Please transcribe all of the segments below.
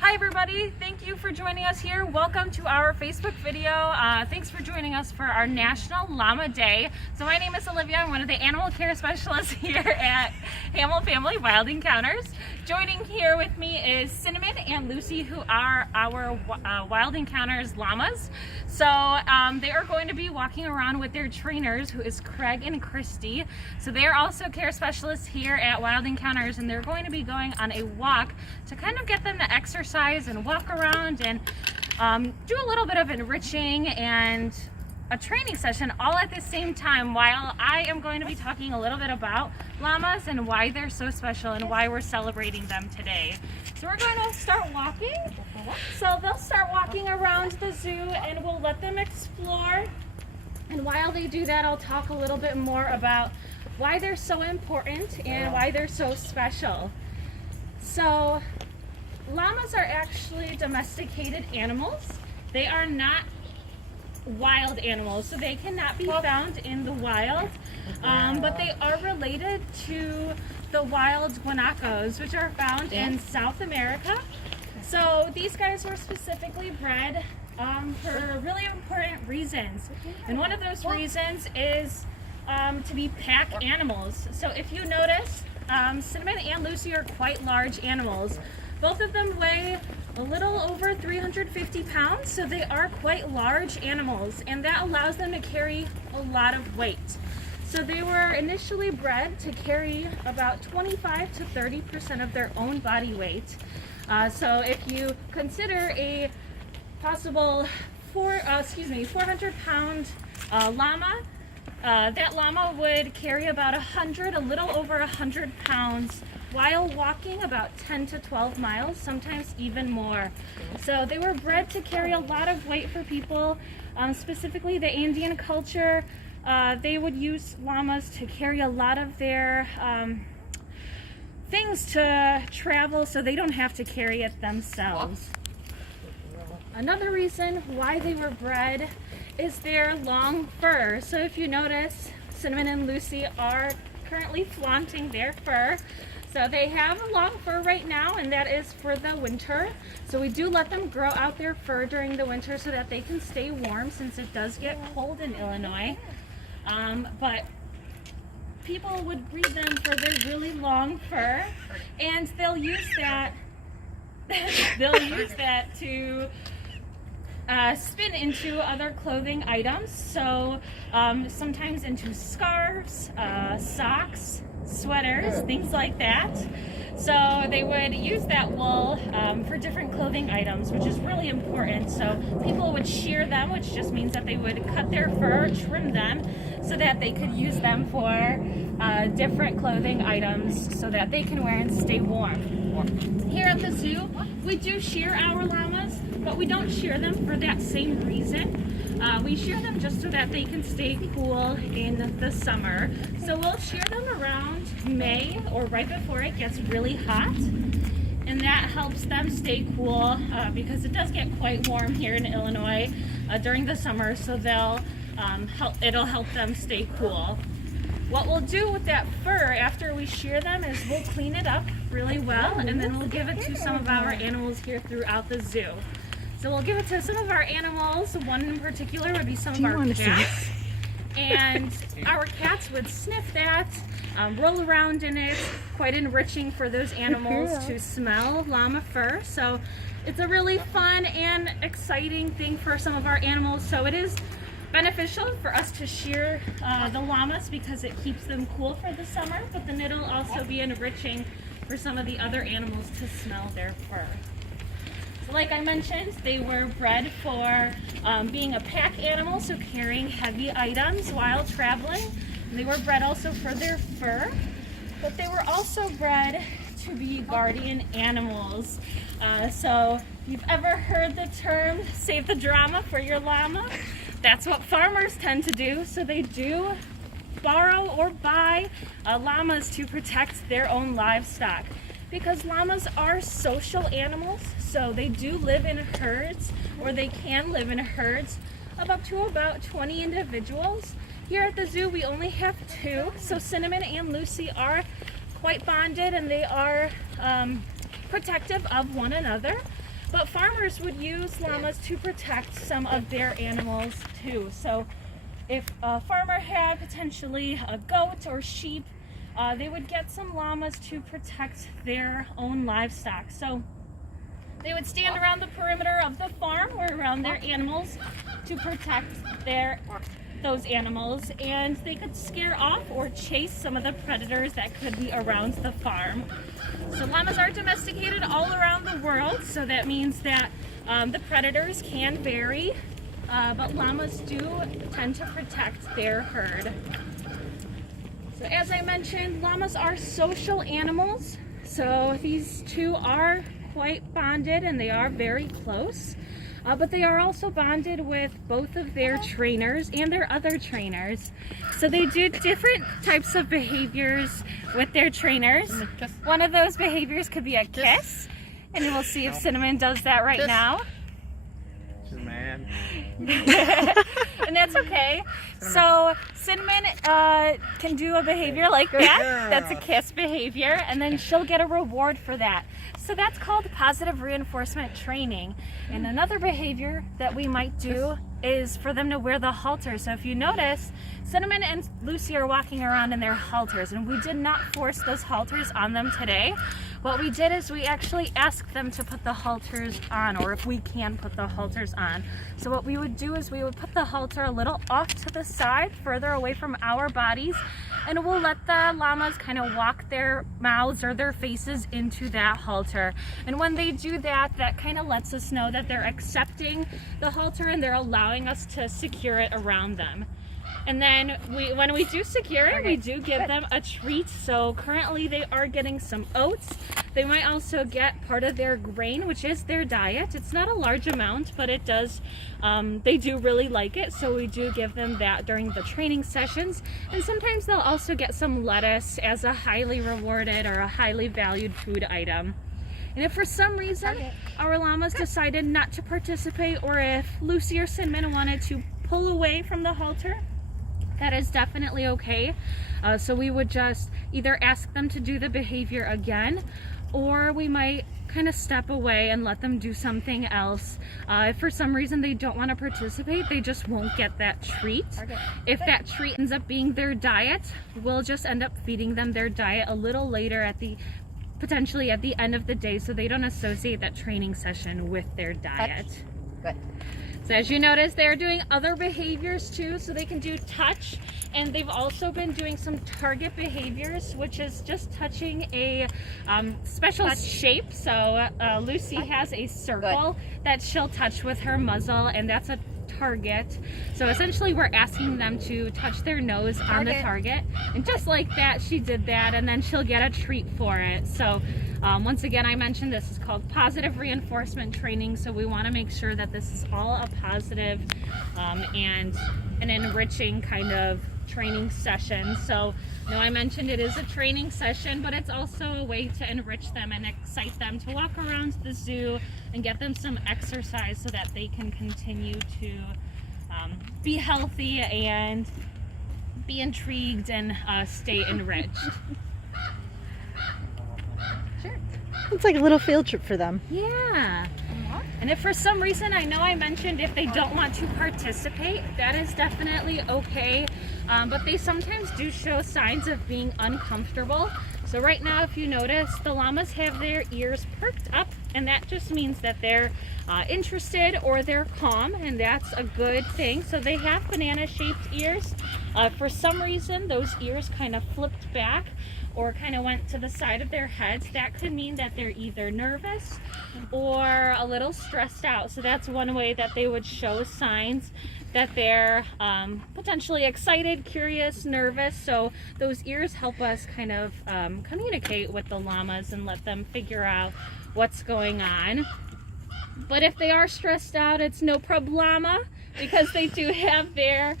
Hi everybody, thank you for joining us here. Welcome to our Facebook video. Thanks for joining us for our National Llama Day. So my name is Olivia. I'm one of the animal care specialists here at Hamill Family Wild Encounters. Joining here with me is Cinnamon and Lucy, who are our Wild Encounters llamas. So they are going to be walking around with their trainers, who is Craig and Christy. So they are also care specialists here at Wild Encounters, and they're going to be going on a walk to kind of get them to exercise and walk around and do a little bit of enriching and a training session all at the same time, while I am going to be talking a little bit about llamas and why they're so special and why we're celebrating them today. So we're going to start walking. So they'll start walking around the zoo and we'll let them explore. And while they do that, I'll talk a little bit more about why they're so important and why they're so special. So llamas are actually domesticated animals. They are not wild animals, so they cannot be found in the wild, but they are related to the wild guanacos, which are found in South America. So these guys were specifically bred for really important reasons, and one of those reasons is to be pack animals. So if you notice, Cinnamon and Lucy are quite large animals. Both of them weigh a little over 350 pounds, so they are quite large animals, and that allows them to carry a lot of weight. So they were initially bred to carry about 25 to 30% of their own body weight. So if you consider a possible 400-pound llama, that llama would carry about a little over 100 pounds while walking about 10 to 12 miles, sometimes even more. So they were bred to carry a lot of weight for people, specifically the Andean culture. They would use llamas to carry a lot of their things to travel, so they don't have to carry it themselves. Another reason why they were bred is their long fur. So if you notice, Cinnamon and Lucy are currently flaunting their fur. So they have a long fur right now, and that is for the winter. So we do let them grow out their fur during the winter so that they can stay warm, since it does get cold in Illinois. But people would breed them for their really long fur, and they'll use that to spin into other clothing items. So sometimes into scarves, socks, sweaters, things like that. So they would use that wool for different clothing items, which is really important. So people would shear them, which just means that they would cut their fur, trim them, so that they could use them for different clothing items so that they can wear and stay warm. Here at the zoo, we do shear our llamas, but we don't shear them for that same reason. We shear them just so that they can stay cool in the summer. So we'll shear them around May or right before it gets really hot, and that helps them stay cool because it does get quite warm here in Illinois during the summer, so it'll help them stay cool. What we'll do with that fur after we shear them is we'll clean it up really well, and then we'll give it to some of our animals here throughout the zoo. So we'll give it to some of our animals. One in particular would be some of our cats. And our cats would sniff that, roll around in it, quite enriching for those animals to smell llama fur. So it's a really fun and exciting thing for some of our animals. So it is beneficial for us to shear the llamas because it keeps them cool for the summer, but then it'll also be enriching for some of the other animals to smell their fur. So like I mentioned, they were bred for being a pack animal, so carrying heavy items while traveling. And they were bred also for their fur, but they were also bred to be guardian animals. So if you've ever heard the term save the drama for your llama, that's what farmers tend to do. So they do borrow or buy llamas to protect their own livestock, because llamas are social animals. So they do live in herds, or they can live in herds of up to about 20 individuals. Here at the zoo we only have 2, so Cinnamon and Lucy are quite bonded, and they are protective of one another. But farmers would use llamas to protect some of their animals too. So if a farmer had potentially a goat or sheep, they would get some llamas to protect their own livestock. So they would stand around the perimeter of the farm or around their animals to protect those animals, and they could scare off or chase some of the predators that could be around the farm. So llamas are domesticated all around the world, so that means that the predators can vary, but llamas do tend to protect their herd. So as I mentioned, llamas are social animals, so these two are quite bonded and they are very close. But they are also bonded with both of their trainers and their other trainers. So they do different types of behaviors with their trainers. One of those behaviors could be a kiss. And we'll see if Cinnamon does that right now. She's mad. And that's okay. So Cinnamon can do a behavior like that. That's a kiss behavior. And then she'll get a reward for that. So that's called positive reinforcement training. And another behavior that we might do is for them to wear the halter. So if you notice, Cinnamon and Lucy are walking around in their halters, and we did not force those halters on them today. What we did is we actually asked them to put the halters on, or if we can put the halters on. So what we would do is we would put the halter a little off to the side, further away from our bodies, and we'll let the llamas kind of walk their mouths or their faces into that halter. And when they do that, that kind of lets us know that they're accepting the halter and they're allowing us to secure it around them. And then when we do secure it, we do give them a treat. So currently they are getting some oats. They might also get part of their grain, which is their diet. It's not a large amount, but it does, they do really like it. So we do give them that during the training sessions. And sometimes they'll also get some lettuce as a highly rewarded or a highly valued food item. And if for some reason our llamas decided not to participate, or if Lucy or Cinnamon wanted to pull away from the halter, that is definitely okay. So we would just either ask them to do the behavior again, or we might kind of step away and let them do something else. If for some reason they don't want to participate, they just won't get that treat. If that treat ends up being their diet, we'll just end up feeding them their diet a little later potentially at the end of the day, so they don't associate that training session with their diet. Good. So as you notice, they're doing other behaviors too. So they can do touch, and they've also been doing some target behaviors, which is just touching a special shape. So Lucy has a circle that she'll touch with her muzzle, and that's a target. So essentially we're asking them to touch their nose on the target, and just like that, she did that, and then she'll get a treat for it. So once again, I mentioned this is called positive reinforcement training, so we want to make sure that this is all a positive and an enriching kind of training session. So now I mentioned it is a training session, but it's also a way to enrich them and excite them to walk around the zoo and get them some exercise so that they can continue to be healthy and be intrigued and stay enriched. Sure. It's like a little field trip for them. Yeah. And if for some reason, I know I mentioned if they don't want to participate, that is definitely okay. But they sometimes do show signs of being uncomfortable. So right now, if you notice, the llamas have their ears perked up, and that just means that they're interested or they're calm, and that's a good thing. So they have banana-shaped ears. For some reason, those ears kind of flipped back or kind of went to the side of their heads. That could mean that they're either nervous or a little stressed out. So that's one way that they would show signs that they're potentially excited, curious, nervous. So those ears help us kind of communicate with the llamas and let them figure out what's going on. But if they are stressed out, it's no probllama, because they do have their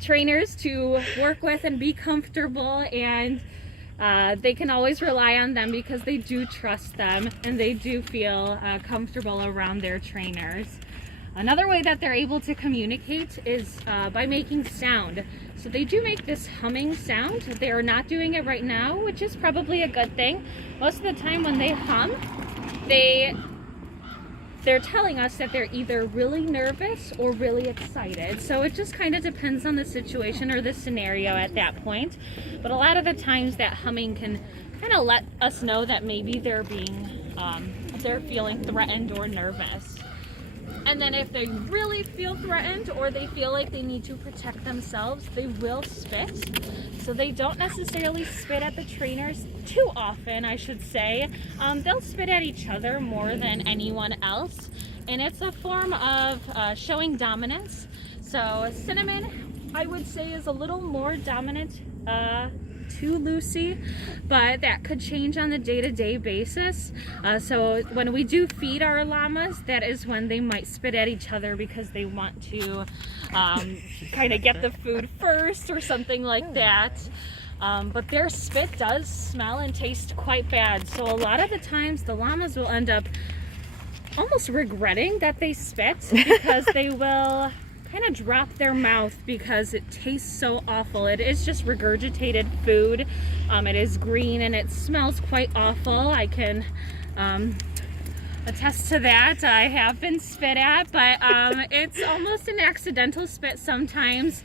trainers to work with and be comfortable, and they can always rely on them because they do trust them and they do feel comfortable around their trainers. Another way that they're able to communicate is by making sound. So they do make this humming sound. They are not doing it right now, which is probably a good thing. Most of the time when they hum, they they're telling us that they're either really nervous or really excited. So it just kind of depends on the situation or the scenario at that point. But a lot of the times that humming can kind of let us know that maybe they're feeling threatened or nervous. And then if they really feel threatened or they feel like they need to protect themselves, they will spit. So they don't necessarily spit at the trainers too often, I should say. They'll spit at each other more than anyone else. And it's a form of showing dominance. So Cinnamon, I would say, is a little more dominant to Lucy, but that could change on the day-to-day basis. So when we do feed our llamas, that is when they might spit at each other because they want to kind of get the food first or something like that. But their spit does smell and taste quite bad. So a lot of the times the llamas will end up almost regretting that they spit because they will kind of drop their mouth because it tastes so awful. It is just regurgitated food. It is green and it smells quite awful. I can attest to that. I have been spit at, but it's almost an accidental spit sometimes.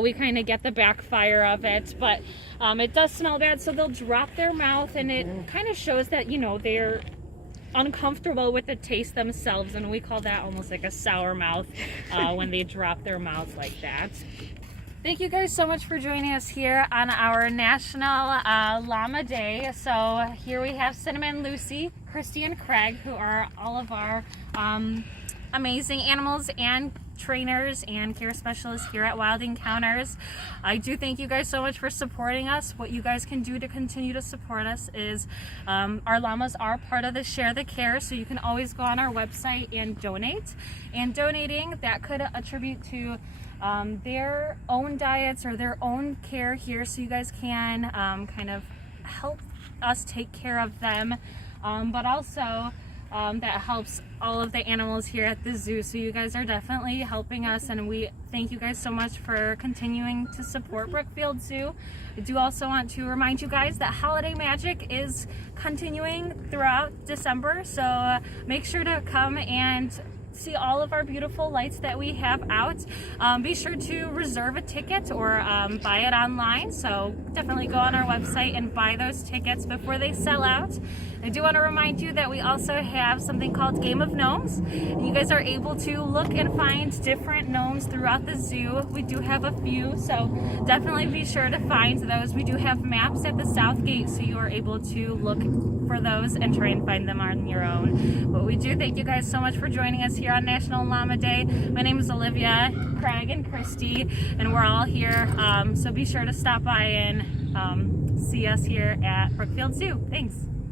We kind of get the backfire of it, but it does smell bad, so they'll drop their mouth, and it kind of shows that, you know, they're uncomfortable with the taste themselves, and we call that almost like a sour mouth when they drop their mouth like that. Thank you guys so much for joining us here on our National Llama Day. So here we have Cinnamon, Lucy, Christy, and Craig, who are all of our amazing animals and trainers and care specialists here at Wild Encounters. I do thank you guys so much for supporting us. What you guys can do to continue to support us is our llamas are part of the Share the Care, so you can always go on our website and donate. And donating, that could attribute to their own diets or their own care here, so you guys can kind of help us take care of them, but also that helps all of the animals here at the zoo. So you guys are definitely helping us, and we thank you guys so much for continuing to support Brookfield Zoo. I do also want to remind you guys that Holiday Magic is continuing throughout December, so make sure to come and see all of our beautiful lights that we have out. Be sure to reserve a ticket or buy it online, so definitely go on our website and buy those tickets before they sell out. I do want to remind you that we also have something called Game of Gnomes. You guys are able to look and find different gnomes throughout the zoo. We do have a few, so definitely be sure to find those. We do have maps at the south gate, so you are able to look for those and try and find them on your own. But we do thank you guys so much for joining us here on National Llama Day. My name is Olivia, Craig, and Christy, and we're all here. So be sure to stop by and see us here at Brookfield Zoo. Thanks.